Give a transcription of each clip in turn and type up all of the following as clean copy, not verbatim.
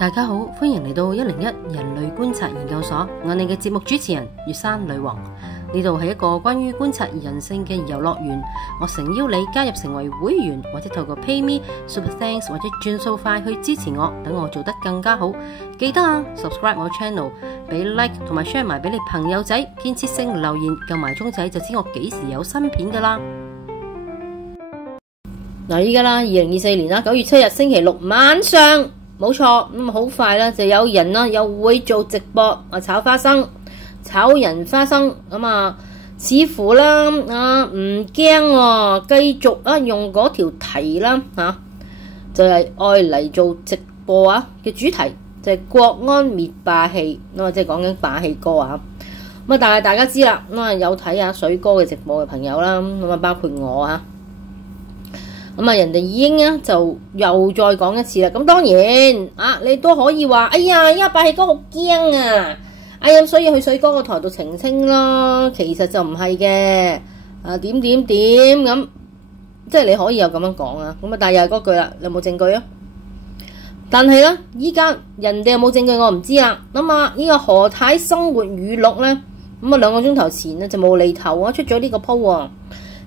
大家好，歡迎嚟到101人類觀察研究所，我哋嘅節目主持人月山女王。呢度係一個關於觀察人性嘅遊樂園，我誠邀你加入成為會員，或者透過 PayMe、Super Thanks 或者轉數快去支持我，等我做得更加好。記得subscribe 我 channel， 俾 like 同埋 share 埋俾你朋友仔，建設性留言，撳埋鐘仔就知我幾時有新片噶啦。嗱，依家啦，2024年啦，9月7日星期六晚上。冇錯，咁好快啦，就有人啦又會做直播炒花生、炒人花生咁啊，似乎啦唔驚喎，繼續用嗰條題啦就係愛嚟做直播嘅主題，就係國安滅霸氣咁啊，即係講緊霸氣歌咁啊，但係大家知啦，咁啊有睇水哥嘅直播嘅朋友啦，咁啊包括我咁啊，人哋已經就又再講一次啦。咁當然你都可以話，哎呀，依家霸氣哥好驚啊！哎呀，所以去水哥個台度澄清咯。其實就唔係嘅，點咁，即係你可以有咁樣講啊。咁啊，但係又係嗰句啦，你有冇證據啊？但係咧，依家人哋有冇證據我唔知啦。咁啊，呢個何太生活語錄咧，咁啊2個鐘頭前咧就無厘頭出咗呢個 po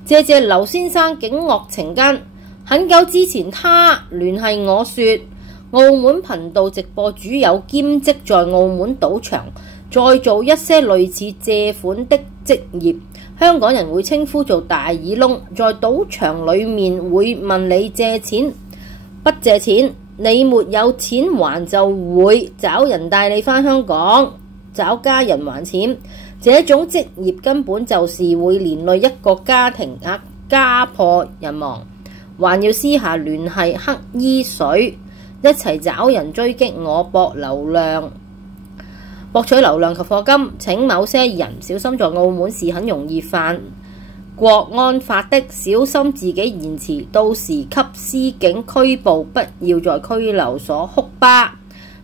謝劉先生警惡懲奸。很久之前，他聯繫我說，澳門頻道直播主有兼職在澳門賭場，再做一些類似借款的職業。香港人會稱呼做大耳窿，在賭場裡面會問你借錢，不借錢，你沒有錢還就會找人帶你返香港，找家人還錢。這種職業根本就是會連累一個家庭家破人亡。還要私下聯繫黑衣水，一齊找人追擊我，博取流量及課金。請某些人小心，在澳門是很容易犯國安法的，小心自己言辭，到時給司警拘捕，不要在拘留所哭吧。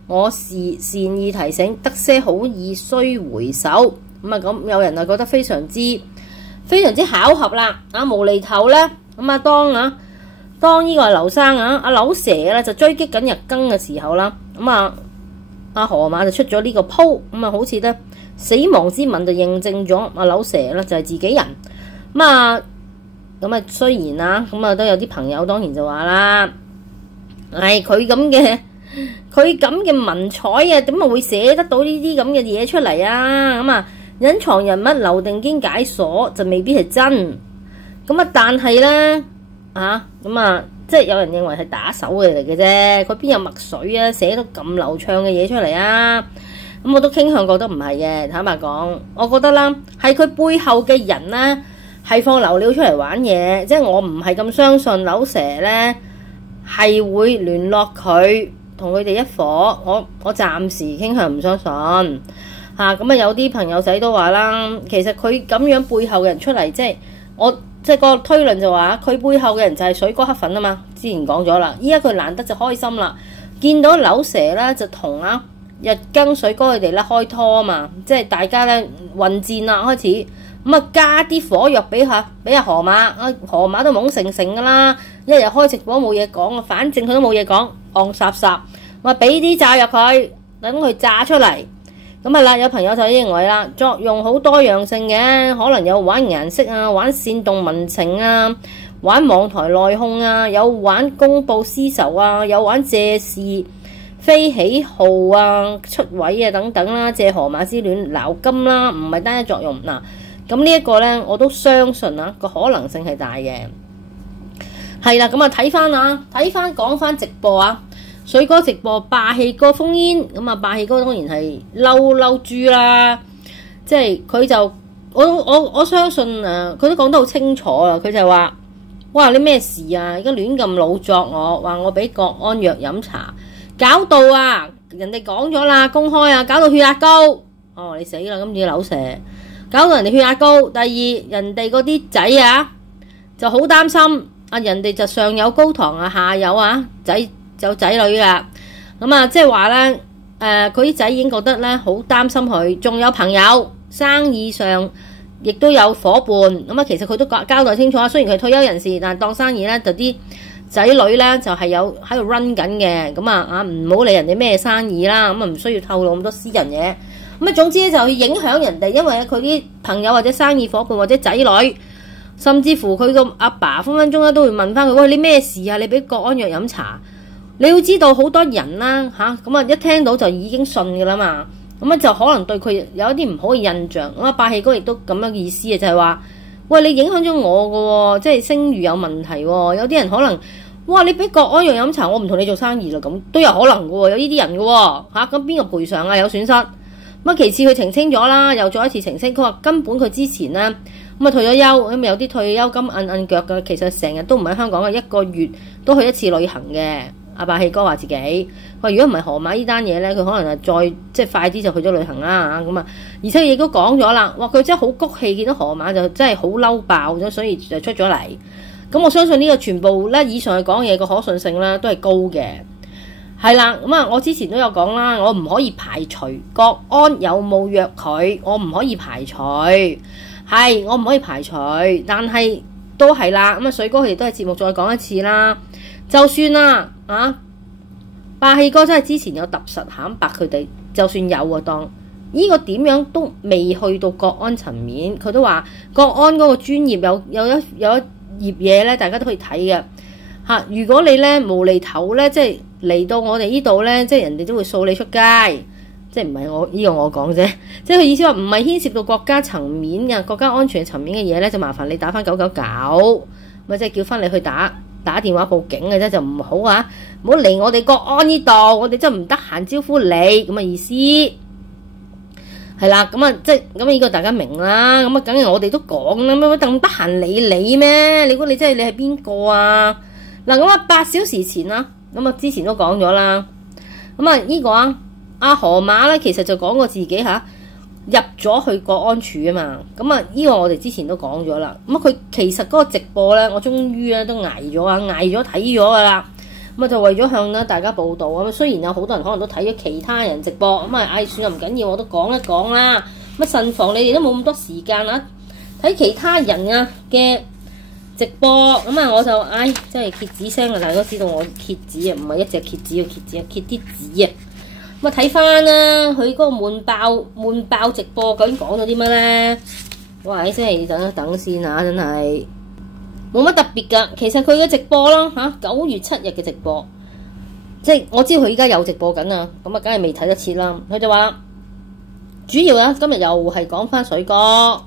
我是善意提醒，得些好意須回首。咁有人覺得非常之巧合啦，無厘頭咧。當呢個劉生阿劉蛇咧就追擊緊日更嘅時候啦，阿河馬就出咗呢個鋪，好似咧死亡之吻就認證咗阿劉蛇咧就係自己人。雖然都有啲朋友當然就話啦，佢咁嘅文采點會寫得到呢啲咁嘅嘢出嚟啊？隱藏人物留定經解鎖就未必係真。但係咧即係有人認為係打手嚟嘅啫，佢邊有墨水寫到咁流暢嘅嘢出嚟啊？我都傾向覺得唔係嘅，坦白講，我覺得啦，係佢背後嘅人呢，係放流料出嚟玩嘢，即係我唔係咁相信劉蛇呢係會聯絡佢同佢哋一伙，我暫時傾向唔相信有啲朋友仔都話啦，其實佢咁樣背後嘅人出嚟，即係個推論就話佢背後嘅人就係水哥黑粉啊嘛，之前講咗啦，依家佢難得就開心啦，見到劉蛇咧就同日更水哥佢哋咧開拖啊嘛，即係大家咧混戰啦開始，加啲火藥俾阿河馬，河馬都懵成成噶啦，一日開直播冇嘢講，反正佢都冇嘢講，戇霎霎，話俾啲炸藥佢，等佢炸出嚟。有朋友就認為啦，作用好多樣性嘅，可能有玩顏色玩煽動民情玩網台內控有玩公報私仇有玩借是非喜好出位等等啦，借河馬之戀撈金啦，唔係單一作用咁呢一個呢，我都相信個可能性係大嘅。係啦，睇翻講翻直播水哥直播霸氣哥烽煙，霸氣哥當然係嬲豬啦，即係佢就我相信佢都講得好清楚佢就話，哇，你咩事而家亂咁老作我，話我俾國安藥飲茶，搞到人哋講咗啦，公開搞到血壓高，你死啦，今次劉蛇搞到人哋血壓高。第二，人哋嗰啲仔就好擔心，人哋就上有高堂下有仔女啦，即係話咧，佢啲仔已經覺得咧好擔心佢，仲有朋友生意上亦都有伙伴，其實佢都交代清楚，雖然佢係退休人士，但係當生意咧就啲仔女咧就係有喺度 run 緊嘅，咁唔好理人哋咩生意啦，咁唔需要透露咁多私人嘢。咁總之咧就去影響人哋，因為佢啲朋友或者生意伙伴或者仔女，甚至乎佢個阿爸分分鐘咧都會問翻佢：喂，你咩事啊？你俾國安藥飲茶？你要知道好多人啦咁一聽到就已經信㗎啦嘛，咁就可能對佢有一啲唔好嘅印象。咁霸氣哥亦都咁樣嘅意思啊，就係話：喂，你影響咗我㗎喎，即係聲譽有問題喎。有啲人可能，哇！你俾國安藥飲茶，我唔同你做生意啦，咁都有可能㗎喎，有呢啲人㗎喎，咁邊個賠償啊？有損失。咁其次佢澄清咗啦，又再一次澄清，佢話根本佢之前呢，退咗休，咁有啲退休金摁腳嘅，其實成日都唔喺香港嘅，1個月都去一次旅行嘅。阿霸氣哥話自己，話如果唔係河馬呢單嘢呢，佢可能係再快啲就去咗旅行啦咁而且亦都講咗啦，哇！佢真係好谷氣，見到河馬就真係好嬲爆咗，所以就出咗嚟。咁我相信呢個全部呢，以上去講嘢個可信性呢都係高嘅。係啦，我之前都有講啦，我唔可以排除國安有冇約佢，我唔可以排除，我唔可以排除，但係都係啦。水哥佢哋都係節目再講一次啦，就算啦霸氣哥真係之前有揼實坦白佢哋，就算有當呢個點樣都未去到國安層面，佢都話國安嗰個專業有一頁嘢咧，大家都可以睇嘅。如果你咧無厘頭咧，即係嚟到我哋呢度咧，即係人哋都會掃你出街，即係唔係我呢個我講啫，即係佢意思話唔係牽涉到國家層面嘅國家安全層面嘅嘢咧，就麻煩你打翻999，咪即係叫翻你去打電話報警嘅啫，就唔好唔好嚟我哋國安呢度，我哋真係唔得閒招呼你咁嘅意思。係啦，即係咁呢個大家明啦，梗係我哋都講啦，乜咁得閒理你咩？你估你真係你係邊個啊？嗱8小時前啦，之前都講咗啦，呢個阿河馬咧，其實就講過自己入咗去國安處啊嘛，呢個我哋之前都講咗啦。佢其實嗰個直播咧，我終於咧都捱咗睇咗噶啦，就為咗向大家報道。雖然有好多人可能都睇咗其他人直播，算又唔緊要，我都講一講啦。慎防你哋都冇咁多時間睇其他人嘅直播，我就真係揭紙聲啊！大家都知道我揭紙啊，唔係一隻揭紙嘅揭紙啊，揭啲紙啊。睇翻啦，佢嗰個悶爆直播究竟講咗啲乜咧？哇！真係等一等先真係冇乜特別噶。其實佢嘅直播啦9月7日嘅直播，即係我知道佢而家有直播緊啊，梗係未睇得切啦。佢就話主要今日又係講翻水哥，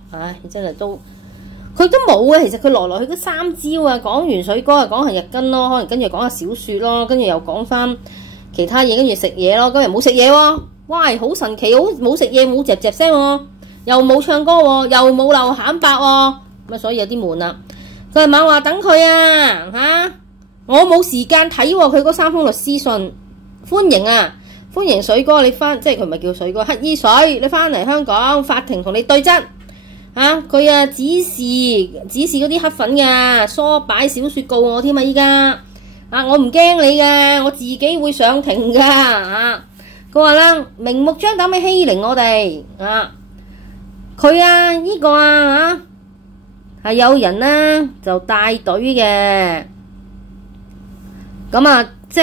真係佢都冇嘅。其實佢來去嗰3招啊，講完水哥講下日更咯，可能跟住講下小說咯，跟住又講翻其他嘢，跟住食嘢咯。今日冇食嘢喎，哇，好神奇，冇食嘢，冇嚼聲喎，又冇唱歌喎，又冇流喊白喎，所以有啲悶啦。佢係猛話等佢我冇時間睇佢嗰3封律師信，歡迎水哥你翻，即係佢唔係叫水哥，黑衣水，你翻嚟香港法庭同你對質。佢指示嗰啲黑粉㗎，唆擺小說告我添啊！依家我唔驚你㗎，我自己會上庭㗎佢話啦，明目張膽去欺凌我哋佢呢個係有人呢就帶隊嘅，即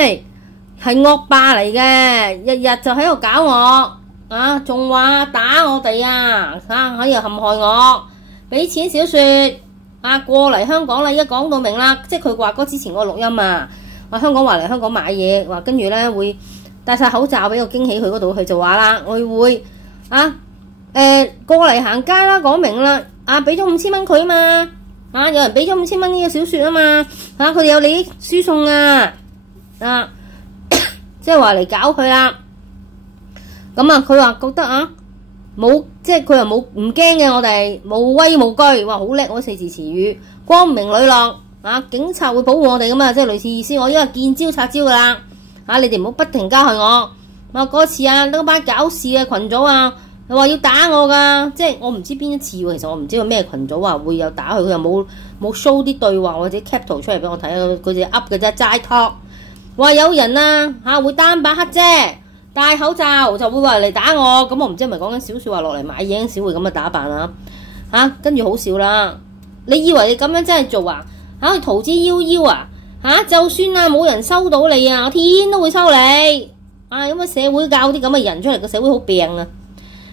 係惡霸嚟嘅，日日就喺度搞我。仲話打我哋喺度陷害我，俾錢小說過嚟香港啦，而家講到明啦，即係佢話嗰之前嗰個錄音話香港話嚟香港買嘢，話跟住咧會戴晒口罩俾個驚喜佢嗰度，佢就話啦，我會過嚟行街啦，講明啦，俾咗5000蚊佢啊嘛，有人俾咗5000蚊呢個小說啊嘛，佢哋有利益輸送即係話嚟搞佢啦。佢話覺得冇，即係佢又冇唔驚嘅，我哋無畏無懼，哇好叻嗰4字詞語，光明磊落警察會保護我哋噶嘛，即係類似意思。我依家見招拆招噶啦你哋唔好不停加害我。嗰次嗰班搞事嘅群組又話要打我噶，即係我唔知邊一次喎。其實我唔知佢咩群組會有打佢，佢又冇 show 啲對話或者 cap 圖出嚟俾我睇，佢哋 up 嘅啫，齋 talk。話有人會擔把黑遮，戴口罩就會話嚟打我，咁我唔知係咪講緊小說話落嚟買嘢先會咁嘅打扮跟住好笑啦！你以為你咁樣真係做去逃之夭夭就算啊冇人收到你啊，我天都會收你。咁社會教啲咁嘅人出嚟，個社會好病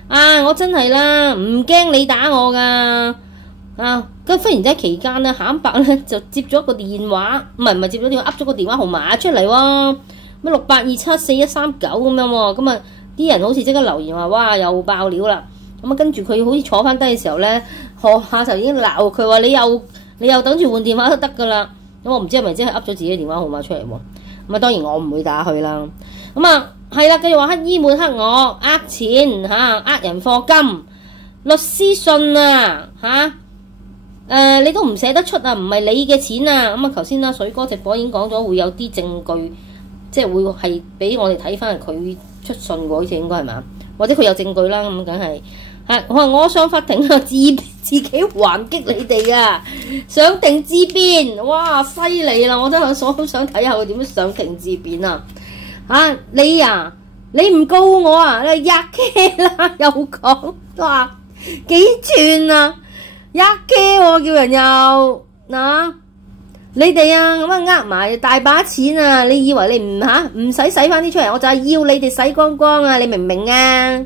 啊！我真係啦，唔驚你打我噶。咁忽然之間期間咧，鹹伯咧就接咗個電話，唔係接咗電話，噏咗個電話號碼出嚟喎，咩68274139咁樣喎。咁啊啲人好似即刻留言話，哇又爆料啦。咁跟住佢好似坐翻低嘅時候咧，學下就已經鬧佢話你又等住換電話都得噶啦。咁我唔知係咪真係噏咗自己嘅電話號碼出嚟喎。咁當然我唔會打佢啦。係啦，繼續話乞衣抹黑我，呃錢呃人課金，律師信你都唔捨得出啊，唔係你嘅錢啊。頭先啦，水哥直播已經講咗會有啲證據，即係會係俾我哋睇翻佢出信喎，好似應該係嘛，或者佢有證據啦，咁梗係我話我上法庭啊，自己還擊你哋啊，上庭自辯，哇犀利啦！我真係好想睇下佢點樣上庭自辯啊！你唔告我啊？你吔嘅啦，又講話幾串啊？吔嘅喎，叫人又你哋咁呃埋大把錢啊！你以為你唔使翻啲出嚟？我就係要你哋洗光光啊！你明唔明啊？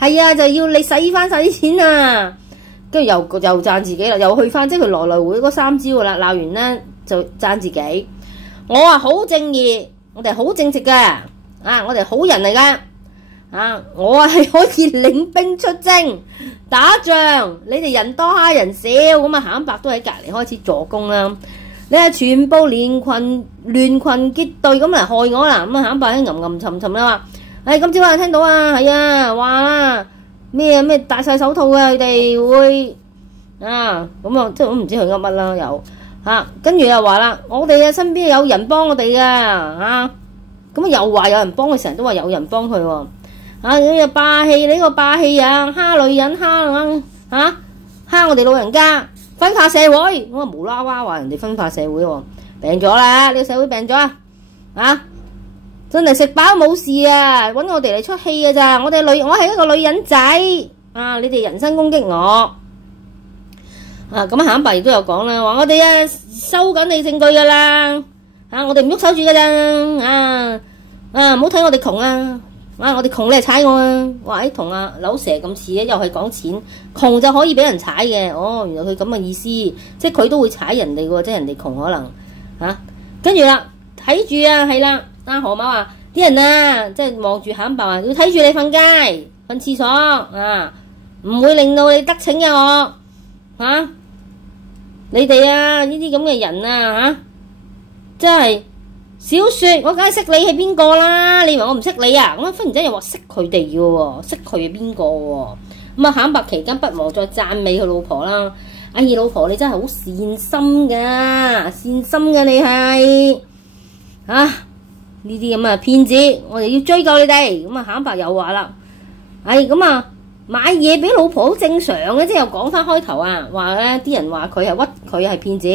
係啊，就要你洗翻晒啲錢啊！跟住又讚自己啦，又去翻即係佢來來回嗰3招噶啦，鬧完咧就讚自己。我好正義，我哋好正直嘅，我哋好人嚟噶，我係可以領兵出征打仗，你哋人多蝦人少，咁鹹伯都喺隔離開始助攻啦。你係全部聯群結隊咁嚟害我啦，鹹伯喺吟沉沉啦話，今朝有人聽到啊，係啊，話啦咩戴晒手套啊，佢哋會即係我唔知佢噏乜啦又。跟住又話啦，我哋身邊有人幫我哋噶，咁又話有人幫佢，成日都話有人幫佢喎，你又霸氣，你呢個霸氣啊，蝦女人，蝦我哋老人家，分化社會，我無啦啦話人哋分化社會喎，病咗啦，呢個社會病咗真係食飽冇事啊，搵我哋嚟出氣嘅咋，我係一個女人仔，你哋人身攻擊我。咁鹹伯亦都有講啦，話我哋收緊你證據噶啦，我哋唔喐手住噶咋，唔好睇我哋窮啊，我哋窮你係踩我啊，哇同柳蛇咁似又係講錢，窮就可以俾人踩嘅，原來佢咁嘅意思，即係佢都會踩人哋嘅，即係人哋窮可能跟住啦，睇住係啦，何某話啲人即係望住鹹伯話要睇住你瞓街瞓廁所唔會令到你得逞嘅我你哋呢啲咁嘅人真係小說，我梗係識你係邊個啦？你以為我唔識你啊？咁忽然之間又話識佢哋嘅喎，識佢係邊個喎？鹹伯期間不忘再讚美佢老婆啦。老婆你真係好善心㗎，你係呢啲咁嘅騙子，我哋要追究你哋。鹹伯又話啦，買嘢俾老婆好正常嘅，即係又講翻開頭話咧啲人話佢係屈佢係騙子，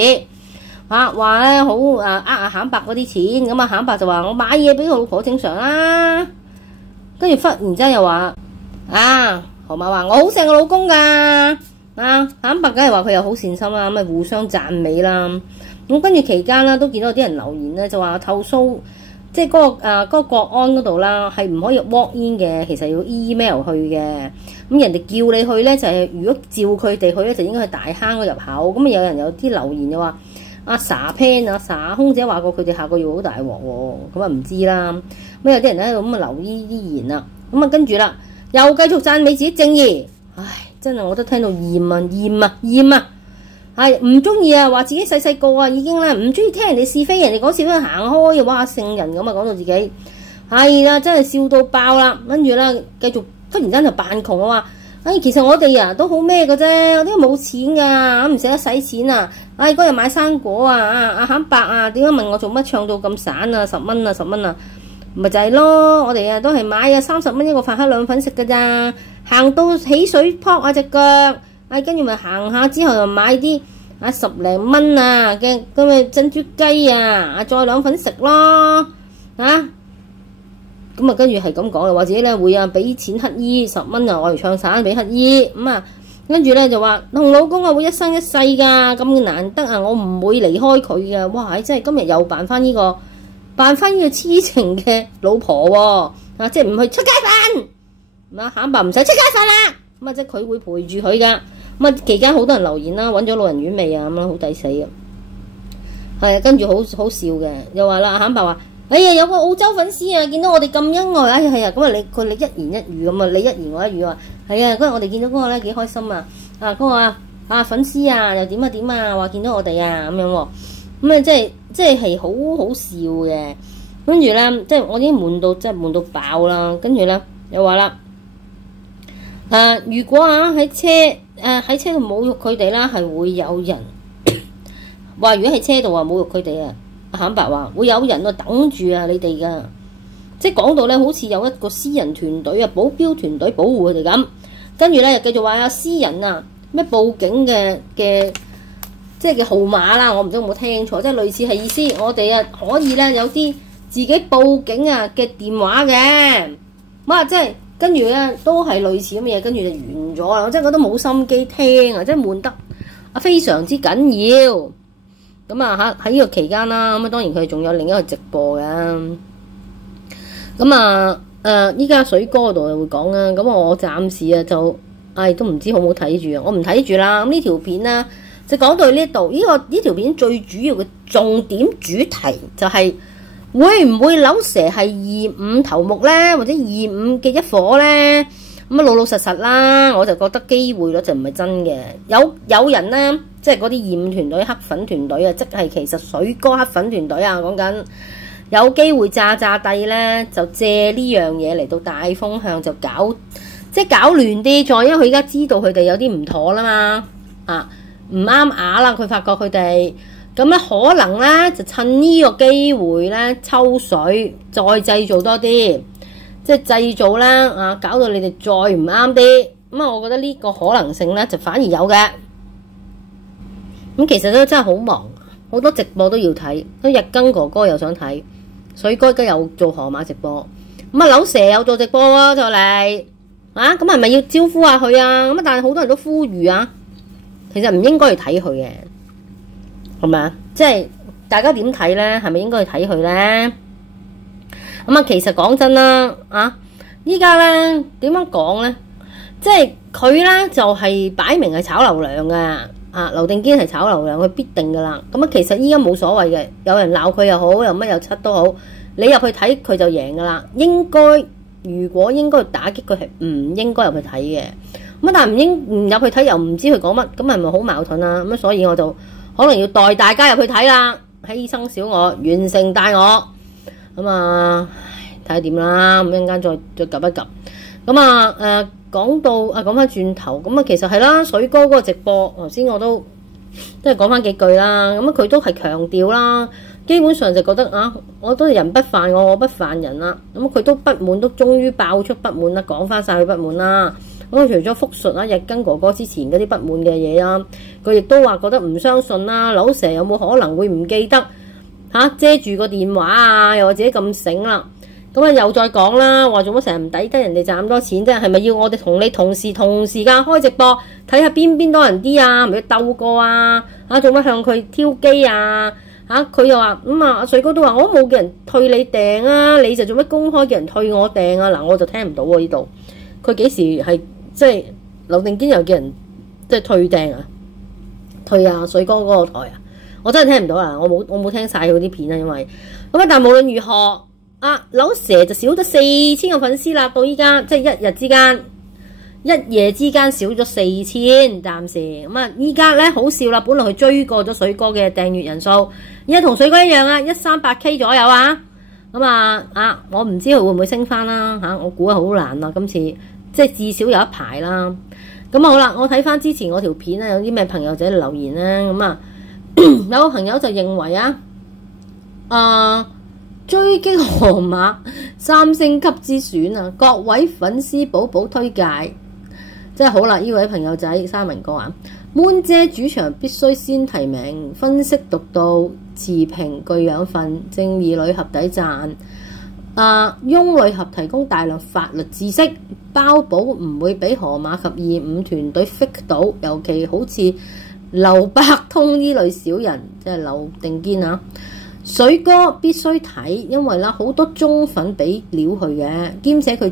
話咧好鹹伯嗰啲錢，鹹伯就話我買嘢俾個老婆正常啦，跟住忽然之間又話何某話我好錫我老公噶，鹹伯梗係話佢又好善心啦，咁互相讚美啦。咁跟住期間啦，都見到有啲人留言咧，就話投訴。即係嗰個國安嗰度啦，係唔可以 walk in 嘅，其實要 email 去嘅。咁人哋叫你去咧，就係如果照佢哋去咧，就應該係大坑嗰入口。咁有人有啲留言就話沙 pen 空姐話過佢哋下個月好大鑊喎，咁唔知啦。咁有啲人喺度咁留呢啲言啦。跟住啦，又繼續讚美自己正義。真係我都聽到厭係唔中意話自己細個已經唔中意聽人哋是非，人哋講是非行開，哇聖人咁講到自己係啦，真係笑到爆啦。跟住啦，繼續忽然間就扮窮話，其實我哋都好咩嘅啫，我哋都冇錢噶，唔捨得使錢啊。嗰日買生果鹹伯點解問我做乜唱到咁散10蚊咪就係咯，我哋都係買30蚊一個飯盒兩粉食噶咋，行到起水泡隻腳。跟住咪行下之後就買啲10零蚊嘅咁嘅珍珠雞再2粉食咯咁跟住係咁講啦，或者咧會俾錢乞衣10蚊我嚟唱散俾乞衣跟住咧就話同老公啊會一生一世噶，咁難得啊，我唔會離開佢噶。哇！真係今日又扮翻呢個痴情嘅老婆喎，即係唔去出街飯，慘白唔使出街飯啦。咁即係佢會陪住佢噶。咁期間好多人留言啦，揾咗老人院未啊？咁好抵死啊！係跟住好笑嘅，又話啦，慘白話。哎呀，有個澳洲粉絲啊，見到我哋咁恩愛，哎呀係啊，咁啊佢一言一語咁啊，你一言我一語話，係啊，嗰日我哋見到嗰個咧幾開心啊，嗰個粉絲啊又點啊，話見到我哋啊咁樣喎，咁啊即係好好笑嘅，跟住咧即係我已經悶到爆啦，跟住咧又話啦，如果喺車度侮辱佢哋啦，係會有人話如果喺車度侮辱佢哋啊。坦白話會有人等住啊你哋噶，即係講到咧好似有一個私人團隊啊，保鏢團隊保護佢哋咁，跟住咧又繼續話私人啊咩報警嘅即係嘅號碼啦，我唔知有冇聽錯，即係類似係意思我哋啊可以咧有啲自己報警啊嘅電話嘅，哇即係跟住咧都係類似咁嘅嘢，跟住就完咗啦，我真係覺得冇心機聽啊，真係悶得非常之緊要。咁喺呢個期間啦，咁當然佢仲有另一個直播嘅。咁依家水哥度又會講啦。咁我暫時就都唔知好唔好睇住啊，我唔睇住啦。咁呢條片啦，就講到呢度，呢條片最主要嘅重點主題就係會唔會柳蛇係25頭目咧，或者25嘅一伙咧？咁老實實啦，我就覺得機會率就唔係真嘅。有人咧，即係嗰啲25團隊、黑粉團隊啊，即係其實水哥黑粉團隊啊，講緊有機會炸地咧，就借呢樣嘢嚟到大風向，就搞亂啲再，因為佢而家知道佢哋有啲唔妥啦嘛，唔啱牙啦，佢發覺佢哋咁咧，可能咧就趁呢個機會咧抽水，再製造多啲。即係製造啦，搞到你哋再唔啱啲，咁我覺得呢個可能性咧就反而有嘅。咁其實都真係好忙，好多直播都要睇，都日更哥哥又想睇，水哥而家又做河馬直播，咁柳蛇又做直播喎，就嚟咁係咪要招呼下佢啊？咁但係好多人都呼籲啊，其實唔應該去睇佢嘅，係咪啊？即係大家點睇咧？係咪應該去睇佢咧？其實講真啦，依家咧點樣講咧？即係佢咧就係擺明係炒流量噶，劉定堅係炒流量，佢必定噶啦。其實依家冇所謂嘅，有人鬧佢又好，又乜又七都好，你入去睇佢就贏噶啦。如果應該打擊佢係唔應該入去睇嘅，但係唔入去睇又唔知佢講乜，咁係咪好矛盾啊？所以我就可能要代大家入去睇啦，犧牲小我，完成大我。睇下點啦，咁一陣間再及一及。講翻轉頭，其實係啦，水哥嗰個直播頭先我都係講翻幾句啦。佢都係強調啦，基本上就覺得我都係人不犯我，我不犯人啦。佢都不滿，都終於爆出不滿啦，講翻晒佢不滿啦。除咗復述日更哥哥之前嗰啲不滿嘅嘢啦，佢亦都話覺得唔相信啦。柳蛇有冇可能會唔記得？遮住個電話啊，又或者咁醒啦，又再講啦，話做乜成日唔抵得人哋賺咁多錢啫？係咪要我哋同你同時間開直播，睇下邊多人啲啊？係咪要鬥過啊？做乜向佢挑機啊？佢又話阿水哥都話我都冇叫人退你訂啊，你就做乜公開叫人退我訂啊？嗱，我就聽唔到喎呢度，佢幾時係即係劉定堅又叫人即係退訂啊？退水哥嗰個台啊？我真係聽唔到啊！我冇聽晒佢啲片啊，因為但係無論如何，柳蛇就少咗4000個粉絲啦，到依家即係一夜之間少咗4000，暫時依家咧好笑啦！本來佢追過咗水哥嘅訂閱人數，而家同水哥一樣138K 左右啊！我唔知佢會唔會升翻啦我估好難啦，今次即係至少有一排啦。好啦，我睇翻之前我條片咧，有啲咩朋友仔留言咧有個朋友就認為追擊河馬3星級之選各位粉絲寶寶推介，即係好啦！呢位朋友仔三文哥Moon 姐主場必須先提名，分析獨到，持平具養分，正義女俠抵讚。翁女俠提供大量法律知識，包保唔會俾河馬及25團隊 fake 到，尤其好似劉伯通呢類小人，即係劉定堅啊。水哥必須睇，因為啦好多忠粉俾料佢嘅，兼且佢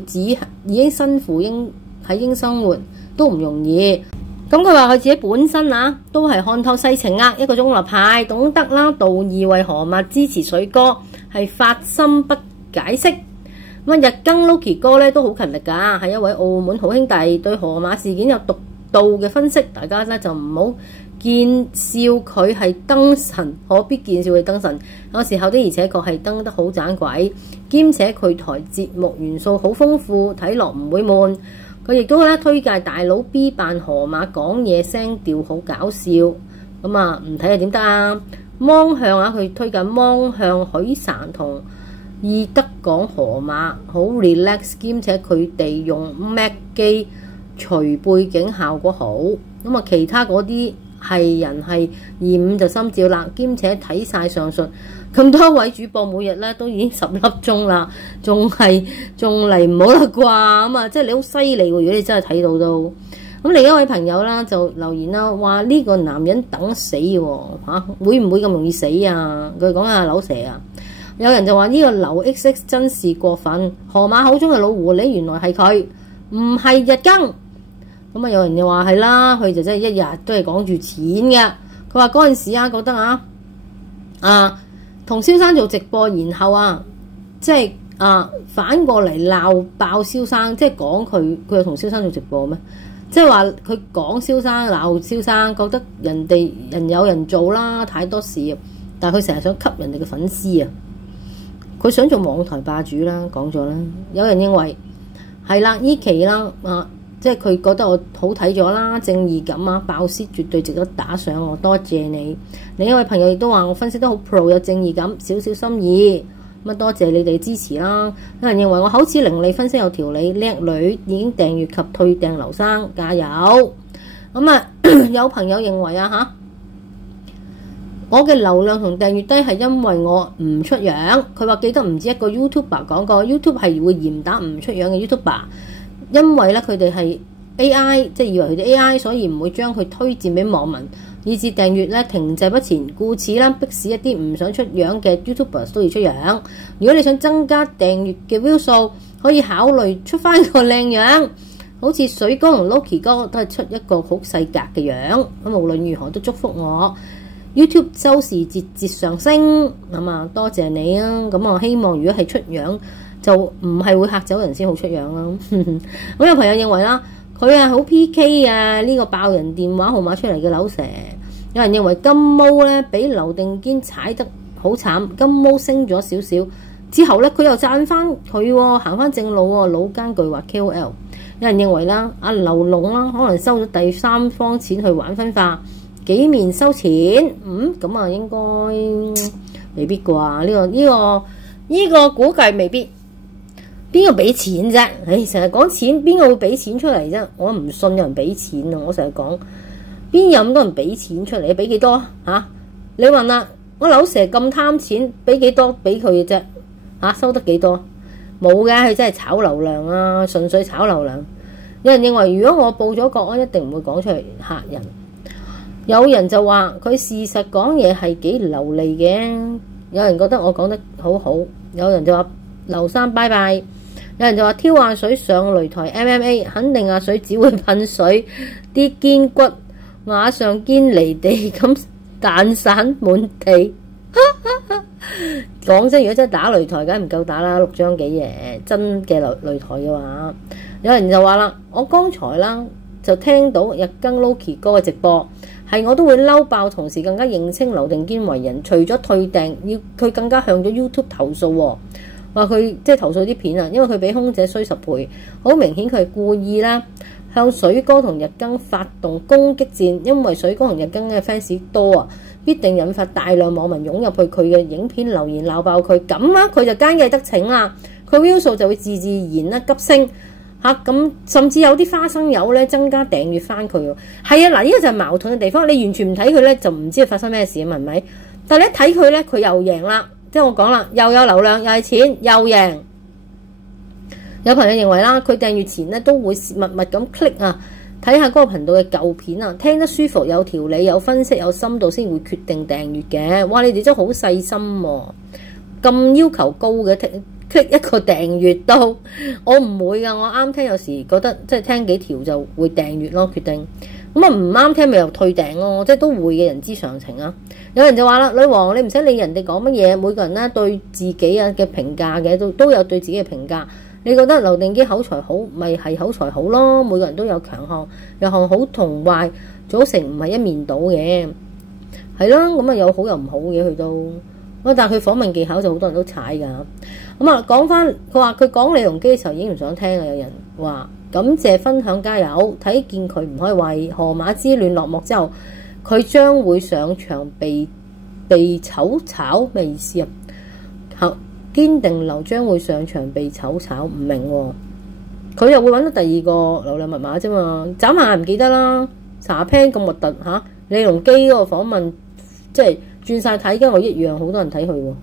已經辛苦喺英生活都唔容易。咁佢話佢自己本身都係看透世情一個中立派，懂得啦道義為河馬支持水哥，係發心不解釋。咁日更 Loki 哥咧都好勤力㗎，係一位澳門好兄弟，對河馬事件有獨到嘅分析。大家咧就唔好見笑佢係燈神，何必見笑佢燈神？有時候的而且確係燈得好盞鬼，兼且佢台節目元素好豐富，睇落唔會悶。佢亦都咧推介大佬 B 扮河馬講嘢聲調好搞笑，咁唔睇又點得啊？芒向佢推介芒向許晨同義德講河馬好 relax， 兼且佢哋用 Mac 機除背景效果好。其他嗰啲係人係25就心照啦，兼且睇晒上述咁多位主播每日咧都已經10粒鐘啦，仲嚟唔好啦啩？即係你好犀利喎！如果你真係睇到都咁，另一位朋友啦就留言啦，話呢個男人等死喎會唔會咁容易死啊？佢講下柳蛇啊，有人就話呢個劉 XX 真是過分，河馬口中嘅老狐狸原來係佢，唔係日更。有人就話係啦，佢就真係一日都係講住錢嘅。佢話嗰陣時覺得同蕭生做直播，然後即係反過嚟鬧爆蕭生，即係講佢又同蕭生做直播咩？即係話佢講蕭生鬧蕭生，覺得人有人做啦，太多事，但係佢成日想吸人哋嘅粉絲啊！佢想做網台霸主啦，講咗啦。有人認為係啦，呢期啦即係佢覺得我好睇咗啦，正義感爆屍絕對值得打賞我，多謝你。另一位朋友亦都話我分析得好 pro， 有正義感，少少心意，多謝你哋支持啦。有人認為我口齒伶俐，分析有條理，叻女，已經訂閱及退訂劉生，加油。有朋友認為我嘅流量同訂閱低係因為我唔出樣。佢話記得唔止一個 YouTuber 講過 YouTube 係會嚴打唔出樣嘅 YouTuber，因為咧佢哋係 AI， 即係以為佢哋 AI， 所以唔會將佢推薦俾網民，以致訂閱咧停滯不前。故此啦，迫使一啲唔想出樣嘅 YouTubers 都要出樣。如果你想增加訂閱嘅 view 數，可以考慮出翻個靚樣，好似水哥同 Loki 哥都係出一個好細格嘅樣。無論如何都祝福我 YouTube 收視節節上升。多謝你啊！我希望如果係出樣，就唔係會嚇走人先好出樣啦。有朋友認為啦，佢好 PK 呢個爆人電話號碼出嚟嘅柳蛇。有人認為金毛咧俾劉定堅踩得好慘，金毛升咗少少之後咧，佢又讚翻佢行翻正路喎，老奸巨猾 KOL。有人認為啦，阿劉龍啦可能收咗第三方錢去玩分化，幾面收錢，咁應該未必啩？呢個估計未必。邊個俾錢啫？成日講錢，邊個會俾錢出嚟啫？我唔信有人俾錢啊！我成日講，邊有咁多人俾錢出嚟？你俾幾多你問啦，我柳蛇咁貪錢，俾幾多俾佢嘅啫？收得幾多？冇嘅，佢真係炒流量啊，純粹炒流量。有人認為，如果我報咗國安，一定唔會講出嚟嚇人。有人就話佢事實講嘢係幾流利嘅。有人覺得我講得好好，有人就話劉生拜拜。有人就話挑阿水上擂台 MMA， 肯定阿水只會噴水，啲肩骨馬上堅離地咁蛋散滿地。講真，如果真係打擂台，梗係唔夠打啦，6張幾嘢真嘅擂台嘅話。有人就話啦，我剛才啦就聽到日更 Loki 哥嘅直播，係我都會嬲爆，同時更加認清劉定堅為人，除咗退訂，要佢更加向咗 YouTube 投訴喎。話佢即係投訴啲片啊，因為佢比空姐衰10倍，好明顯佢係故意啦，向水哥同日更發動攻擊戰，因為水哥同日更嘅 fans 多啊，必定引發大量網民湧入去佢嘅影片留言鬧爆佢，咁佢就奸計得逞啦，佢 view 數就會自然啦急升咁，甚至有啲花生友咧增加訂閱翻佢喎。係啊，嗱，呢個就係矛盾嘅地方，你完全唔睇佢咧就唔知發生咩事啊，係咪？但係你一睇佢咧，佢又贏啦。即係我講啦，又有流量，又係錢，又贏，有朋友認為啦，佢訂閱前咧都會密密咁 click 啊，睇下嗰個頻道嘅舊片啊，聽得舒服、有條理、有分析、有深度，先會決定訂閱嘅。哇！你哋真係好細心喎，咁要求高嘅，click 一個訂閱都，我唔會噶。我啱聽有時覺得即係聽幾條就會訂閱咯，決定。咁啊唔啱聽咪又退訂咯，即係都會嘅，人之常情啊。有人就話啦，女王你唔使理人哋講乜嘢，每個人咧對自己啊嘅評價嘅都有對自己嘅評價。你覺得劉定基口才好，咪係口才好咯。每個人都有強項，有項好同壞組成唔係一面倒嘅，係咯。咁啊有好有唔好嘅佢都。但係佢訪問技巧就好多人都踩㗎。咁啊講翻佢話佢講李隆基嘅時候已經唔想聽啊。有人話感謝分享加油，睇見佢唔開胃。河馬之亂落幕之後，佢將會上場被炒咩意思啊？堅定流將會上場被炒，唔明喎。佢又會揾到第二個流量密碼啫嘛。眨下唔記得啦。查 pen 咁核突嚇，李隆基嗰個訪問即係轉晒睇，跟我一樣，好多人睇佢喎。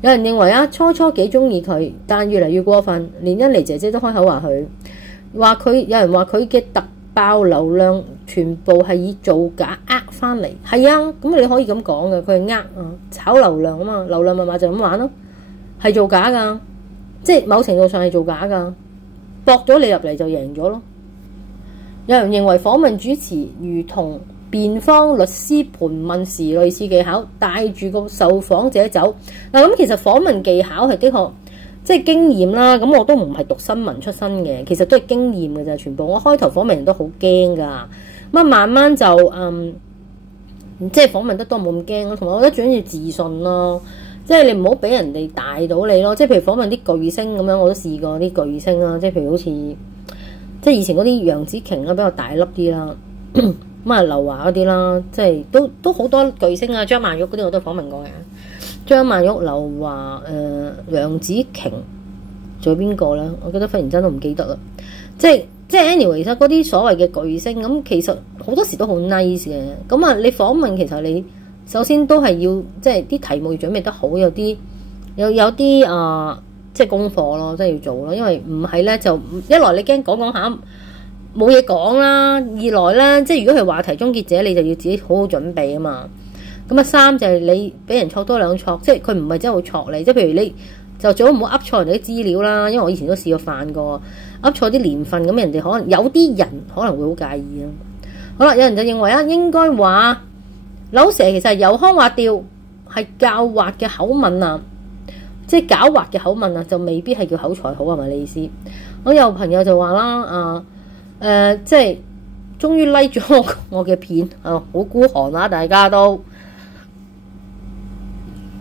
有人認為啊，初幾中意佢，但越嚟越過分，連欣妮姐姐都開口話佢，有人話佢嘅特爆流量全部係以造假翻嚟。係啊，咁你可以咁講嘅，佢係炒流量啊嘛，流量密碼就咁玩咯。係造假噶，即係某程度上係造假噶，駁咗你入嚟就贏咗咯。有人認為訪問主持如同辯方律師盤問時類似技巧，帶住個受訪者走。咁其實訪問技巧係的確即係經驗啦。咁我都唔係讀新聞出身嘅，其實都係經驗嘅咋，全部。我開頭訪問人都好驚噶，咁慢慢就即係訪問得多冇咁驚咯。同埋我覺得最緊要自信咯。即係你唔好俾人哋大到你咯，即係譬如訪問啲巨星咁樣，我都試過啲巨星啦，即係譬如好似即係以前嗰啲楊紫瓊啦，比較大粒啲啦，咁啊劉華嗰啲啦，即係都好多巨星啊，張曼玉嗰啲我都訪問過嘅，張曼玉、劉華、楊紫瓊，仲有邊個咧？我覺得忽然間都唔記得啦，即係 anyway， 其實嗰啲所謂嘅巨星咁，其實好多時都好 nice 嘅，咁啊你訪問其實你。首先都係要即係啲題目要準備得好，有啲即係功課咯，即係要做咯。因為唔係咧就一來你驚講下冇嘢講啦，二來咧即係如果係話題終結者，你就要自己好好準備啊嘛。咁啊三就係你俾人錯多兩錯，即係佢唔係真係會錯你，即係譬如你就最好唔好噏錯人哋啲資料啦。因為我以前都試過犯過噏錯啲年份，咁人哋可能有啲人可能會好介意啊。好啦，有人就認為啊，應該話。柳蛇其實係油腔滑調，係狡猾嘅口吻啊，即係狡猾嘅口吻啊，就未必係叫口才好係咪你意思？我有朋友就話啦，即係終於 like 咗我嘅片，好孤寒啦，大家都。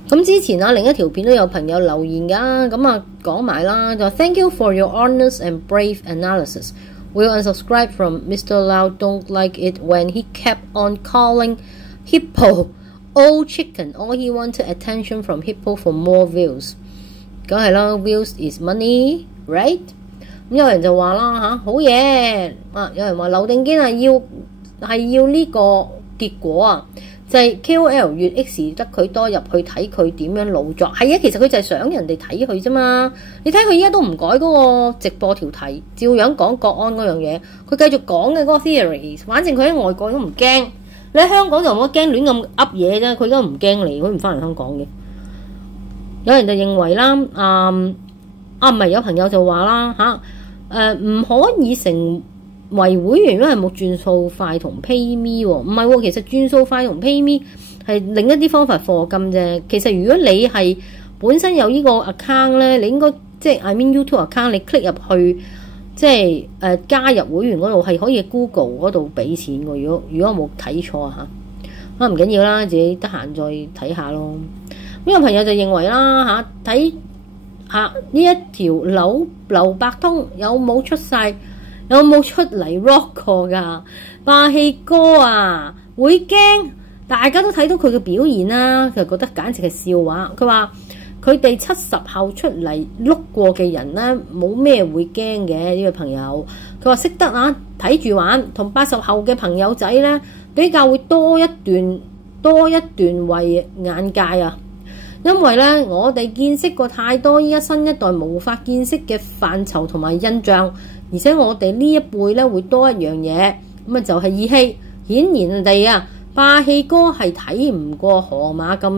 咁之前啊，另一條片都有朋友留言㗎，咁啊講埋啦，就話 Thank you for your honest and brave analysis. Will unsubscribe from Mr. Lau. Don't like it when he kept on calling Hippo old chicken. All he wanted attention from Hippo for more views. 梗係啦 ，views is money, right？ 咁有人就話啦嚇，好嘢啊！有人話劉定堅係要呢個結果啊，就係 KOL 越 X 得佢多入去睇佢點樣老作。係啊，其實佢就係想人哋睇佢啫嘛。你睇佢依家都唔改嗰個直播條題，照樣講國安嗰樣嘢。佢繼續講嘅嗰個 theory， 反正佢喺外國都唔驚。你喺香港就冇得驚亂咁噏嘢啫，佢而家唔驚你，佢唔翻嚟香港嘅。有人就認為啦，唔係有朋友就話啦唔可以成為會員，因為冇轉數快同 PayMe 喎。唔係喎，其實轉數快同 PayMe 係另一啲方法課金啫。其實如果你係本身有呢個 account 咧，你應該即係 I mean YouTube account， 你 click 入去。即係加入會員嗰度係可以 Google 嗰度俾錢嘅。如果我冇睇錯嚇，唔緊要啦，自己得閒再睇下咯。咁有朋友就認為啦睇下呢一條劉伯通有冇出嚟 rock 過㗎？霸氣哥啊，會驚！大家都睇到佢嘅表現啦，佢就覺得簡直係笑話。佢話。佢哋70後出嚟碌過嘅人咧，冇咩會驚嘅呢個朋友。佢話識得睇住玩，同80後嘅朋友仔咧比較會多一段為眼界啊。因為咧我哋見識過太多依家新一代無法見識嘅範疇同埋印象，而且我哋呢一輩咧會多一樣嘢，咁啊就係義氣。顯然地啊，霸氣哥係睇唔過河馬咁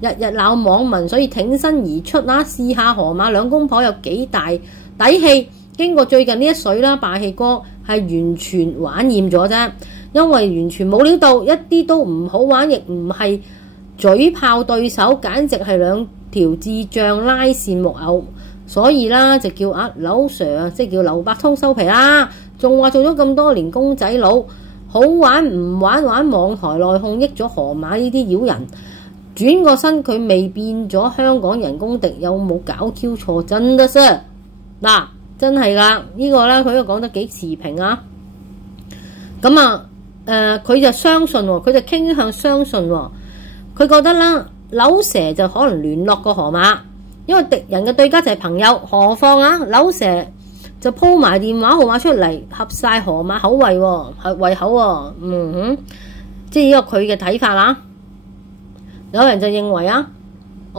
串，日日鬧網民，所以挺身而出啦，試下河馬兩公婆有幾大底氣。經過最近呢一水啦，霸氣哥係完全玩厭咗啫，因為完全冇料到，一啲都唔好玩，亦唔係嘴炮對手，簡直係兩條智障拉線木偶，所以啦就叫劉 Sir 即係叫劉伯通收皮啦，仲話做咗咁多年公仔佬，好玩唔玩玩網台內控益咗河馬呢啲妖人，轉個身佢未變咗香港人公敵，有冇搞 Q 錯？真得啫嗱。真係噶，呢個咧佢都講得幾持平啊！咁啊，佢就相信，佢就傾向相信，佢覺得啦，劉 Sir 就可能聯絡過河馬，因為敵人嘅對家就係朋友，何況啊，劉 Sir就鋪埋電話號碼出嚟，合晒河馬口胃喎，胃口喎，即係呢個佢嘅睇法啦。有人就認為啊。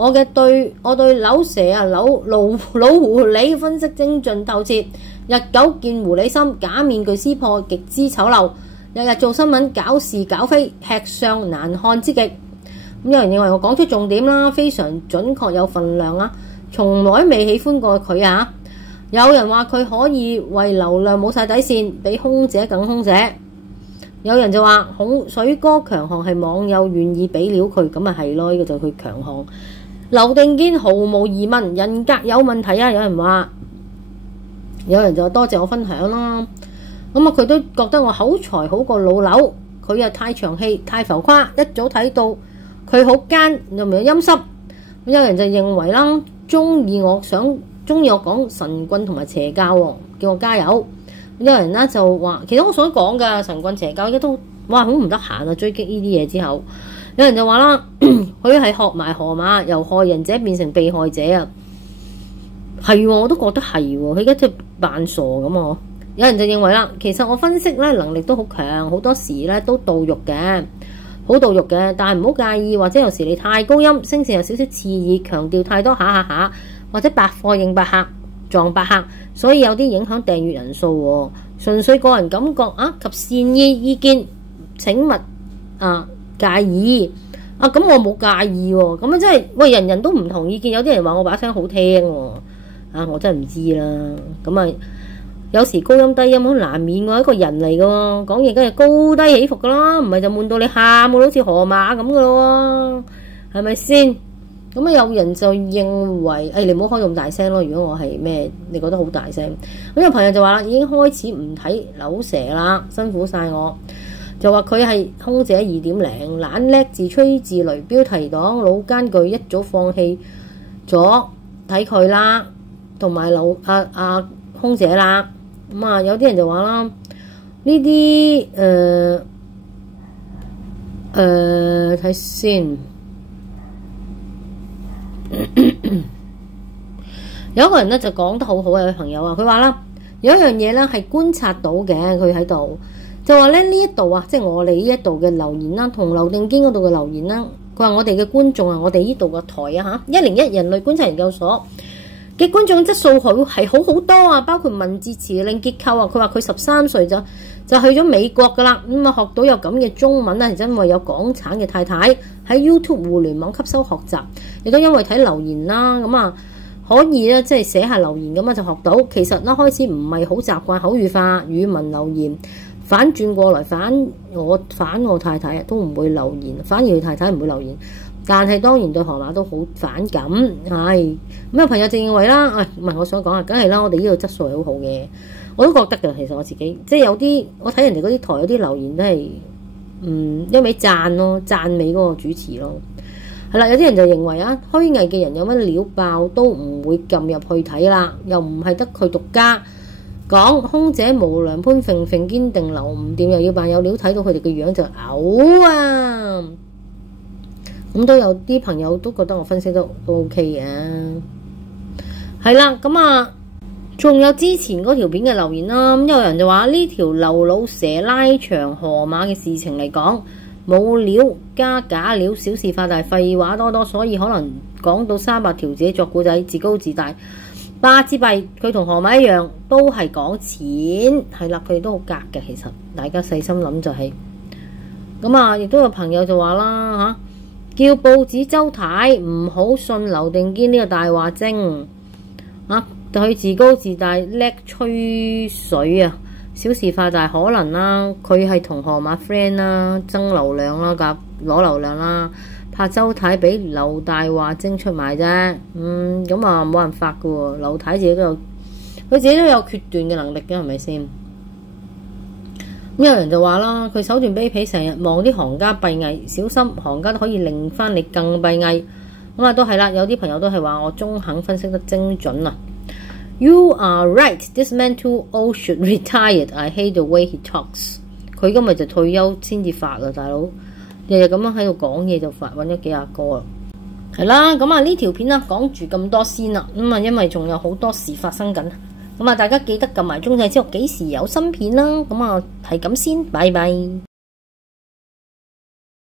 我對劉 Sir 啊老狐狸分析精準透徹，日久見狐狸心，假面具撕破極之醜陋，日日做新聞搞是搞非，吃相難看之極。咁有人認為我講出重點啦，非常準確有分量啊，從來未喜歡過佢啊。有人話佢可以為流量冇晒底線，比空姐更空姐。有人就話水哥強項係網友願意俾料佢，咁咪係咯，呢個就係佢強項。劉定堅毫無疑問人格有問題啊！有人話，有人就多謝我分享啦。咁啊，佢都覺得我口才好過老劉，佢又太長氣太浮誇，一早睇到佢好奸又唔係陰濕。有人就認為啦，中意我講神棍同埋邪教，叫我加油。有人呢就話，其實我想講噶神棍邪教，而家都哇好唔得閒啊！追擊呢啲嘢之後。有人就話啦，佢係學埋河馬，由害人者變成被害者啊！係，我都覺得係，佢而家即係扮傻咁啊！有人就認為啦，其實我分析咧能力都好強，好多時咧都導肉嘅，好導肉嘅，但係唔好介意，或者有時你太高音，聲線有少少刺耳，強調太多下，或者百貨應百客撞百客，所以有啲影響訂閱人數，純粹個人感覺啊及善意見，請勿介意啊！咁我冇介意喎，咁啊真係喂，人人都唔同意見，有啲人話我把聲好聽喎，我真係唔知啦。咁啊，有時高音低音好難免喎，一個人嚟嘅喎，講嘢梗係高低起伏噶啦，唔係就悶到你喊喎，好似河馬咁嘅咯，係咪先？咁啊，有人就認為你唔好開到咁大聲咯。如果我係咩，你覺得好大聲？咁有朋友就話啦，已經開始唔睇劉 Sir啦，辛苦晒我。就話佢係空姐2.0，懶叻自吹自擂，標題黨老奸巨，一早放棄咗睇佢啦，同埋空姐啦。咁啊，有啲人就話啦，呢啲睇先，有一個人咧就講得好好，有位朋友啊，佢話啦，有一樣嘢咧係觀察到嘅，佢喺度。就話咧呢一度啊，即係我哋呢一度嘅留言啦，同劉定堅嗰度嘅留言啦。佢話我哋嘅觀眾啊，我哋呢度個台啊101人類觀察研究所嘅觀眾質素係好好多啊，包括文字詞令結構啊。佢話佢13歲就去咗美國噶啦，咁啊學到有咁嘅中文啊，因為有港產嘅太太喺 YouTube 互聯網吸收學習，亦都因為睇留言啦，咁啊可以咧即係寫下留言咁啊就學到。其實咧開始唔係好習慣口語化語文留言。反轉過來反我太太都唔會留言，反而佢太太唔會留言，但係當然對河馬都好反感，係咁有朋友就認為啦，唔係我想講啊，梗係啦，我哋呢度質素係好好嘅，我都覺得㗎。其實我自己即係有啲我睇人哋嗰啲台有啲留言都係一味讚咯，讚美嗰個主持咯，係啦。有啲人就認為啊，虛偽嘅人有乜料爆都唔會撳入去睇啦，又唔係得佢獨家。講空姐無良潘揈揈堅定留唔掂，又要扮有料，睇到佢哋嘅樣就嘔啊！咁都有啲朋友都覺得我分析都 OK 嘅，係啦。咁啊，仲有之前嗰條片嘅留言啦。咁有人就話呢條劉老蛇拉長河馬嘅事情嚟講，冇料加假料，小事化大，廢話多多，所以可能講到300條自己作古仔，自高自大。巴之閉佢同河馬一樣，都係講錢，係啦，佢哋都好格嘅。其實大家細心諗就係咁啊！亦都有朋友就話啦叫報紙周太唔好信劉定堅呢個大話精佢自高自大，叻吹水啊！小事化大，可能啦，佢係同河馬 friend 啦，爭流量啦，攞流量啦，怕周太俾劉大話精出賣啫。咁啊冇辦法噶喎，劉太自己都有，佢自己都有決斷嘅能力嘅，係咪先？咁有人就話啦，佢手段卑鄙，成日望啲行家閉翳，小心行家都可以令翻你更閉翳。咁啊都係啦，有啲朋友都係話我中肯分析得精準啊。You are right. This man too old should retire. I hate the way he talks. 佢今日就退休先至發啦，大佬日日咁樣喺度講嘢就發，揾咗幾廿個啦。係啦，咁啊呢條片啦講住咁多先啦。咁啊因為仲有好多事發生緊，咁啊大家記得撳埋鐘仔知道幾時有新片啦。咁啊係咁先，拜拜。